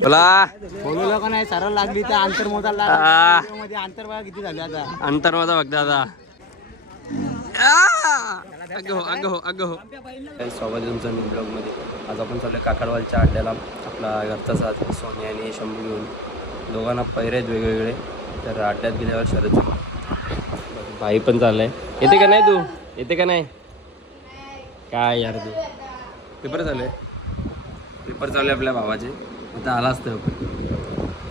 बोला. नाही? सरळ लागली तर अंतर. लागलं. अंतर बघा किती झाले आता. अंतर माझा बघ दादा. अग हो अग हो अग हो. स्वागत आहे तुमचं मी ब्लॉगमध्ये आज आपण चाललो काकडवालच्या अड्ड्याला आपला घरचा साथ सोनी आणि शंभू घेऊन. दोघांना पैरे आहेत वेगवेगळे तर अड्ड्यात गेल्यावर शरद भाई पण चाललाय. येते का नाही तू? येते का नाही? काय यार तू? पेपर चालू आहे. पेपर चालू आहे आपल्या भावाचे. आता आला असतं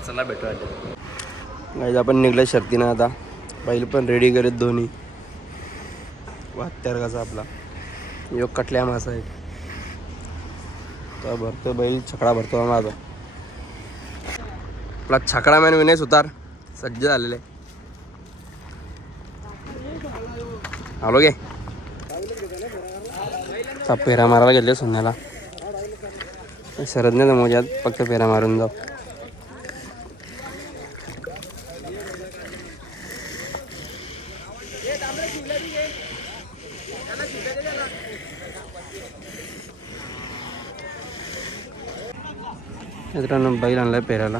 चला भेटू अड्ड्यात गाईज आपण निघलं शर्तीनं आता. बैल पण रेडी करत दोन्ही वाहत्यार कसा आपला. योग कटल्या मासा आहे तर भरतो बैल छकडा भरतो माझा आपला छकडा मॅन विनय सुतार. सज्ज झालेले. आलो गे. आता पेरा मारायला गेले सोन्याला शरद नाही मोज्यात फक्त पेरा मारून जाऊ. मित्रांनो बैल आणलाय पेरायला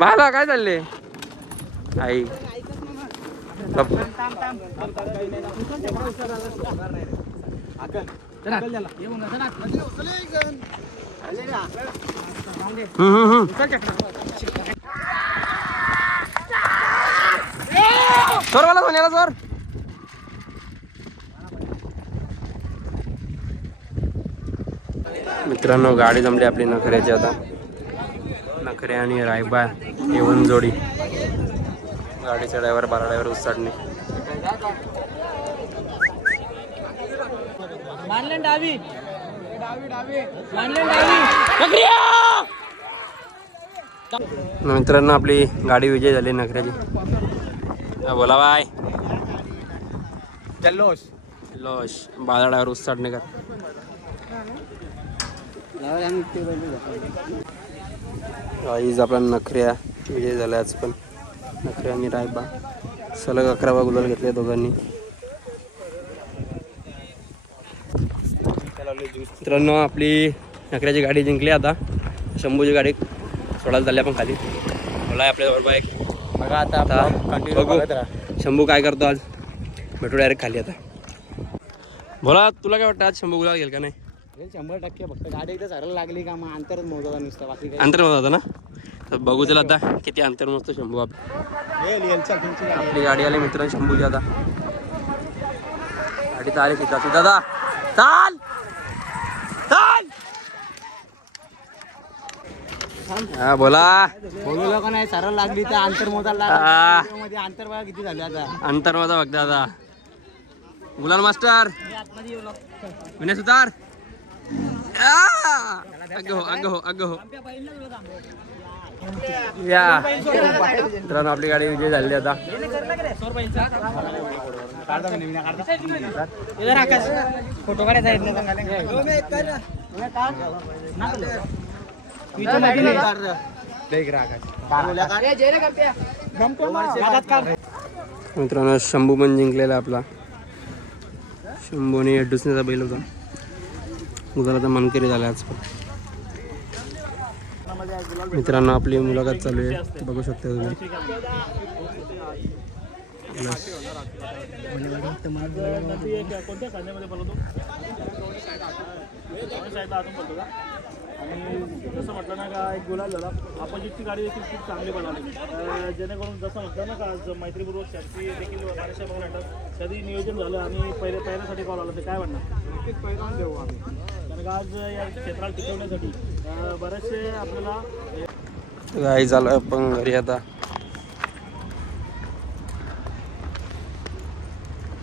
बाला काय चालले आई गप. हम्म, हम्म, हम्म. सर मला सोन्याला मित्रांनो गाडी जमली आपली नखऱ्याची आता. नखरे आणि रायबा येऊन जोडी. गाडीचा ड्रायव्हर बारा ड्रायव्हर डावी. मित्रांनो आपली गाडी विजय झाली नखऱ्याची. हा, बोला बाय. जल्लोष. लोश बारा ड्रायव्हर कर गाईज आपला नखऱ्या विजय झाला आज पण. नखऱ्या आणि रायबा. सलग अकरा बा गुलाल घेतले दोघांनी. मित्रांनो आपली नखऱ्याची गाडी जिंकली आता. शंभूची गाडी सोडायला चालली आपण खाली. बोला आपल्याजवळ बाईक बघा आता बघू. शंभू काय करतो आज? भेटू डायरेक्ट खाली आता. बोला तुला काय वाटतं आज शंभू गुलाल घेईल का नाही? शंभर टक्के फक्त गाडी एकदा सरळ लागली का मग अंतरच मोजवता नुसतं. बाकी काही अंतर होता ना? तर बघू त्याला आता किती अंतर मस्त शंभू आप येईल येईल चल तुमची गाडी. आपली गाडी आली मित्र शंभूची आता. गाडी तर आली तिथं दादा चाल! चाल! हा बोला. बोलवलं का नाही? सरळ लागली तर अंतर मोजायला आ. लागलं. मध्ये अंतर बघा किती झाले आता. अंतर माझा बघ दादा. गुलाल मास्टर. विनय सुतार! अगं हो अगं हो अगं हो या. मित्रांनो आपली गाडी विजय झाली आता. फोटो काढायचा मित्रांनो शंभू पण जिंकलेला आपला. शंभूने अड्डुसण्याचा बैल होता. मुलाला तर मनकरी झाला आज. पण मित्रांनो आपली मुलाखत चालू आहे. बघू शकता तुम्ही. आणि जसं म्हटलं ना का एक गुलाल झाला अपोजिटची गाडी देखील खूप चांगली बनवली जेणेकरून जसं म्हटलं ना का आज मैत्रीपूर्वक शर्ती देखील बऱ्याचशा बघून येतात कधी नियोजन झालं आणि पहिले पहिल्यासाठी कॉल आला ते काय म्हणणार नक्कीच देऊ आम्ही आज या क्षेत्राला टिकवण्यासाठी बरेचसे आपल्याला गाई झालं आपण घरी आता.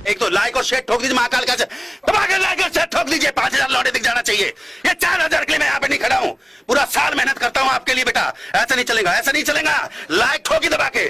एक तो लाइक और शेयर ठोक दीजिए महाकाल का दबाकर लाइक और शेयर ठोक दीजिए। पाँच हज़ार लौटे दिख जाना चाहिए। ये चार हज़ार के लिए मैं यहाँ पे नहीं खड़ा हूँ। पूरा साल मेहनत करता हूँ आपके लिए बेटा। ऐसा नहीं चलेगा ऐसा नहीं चलेगा। लाइक ठोकी दबा के।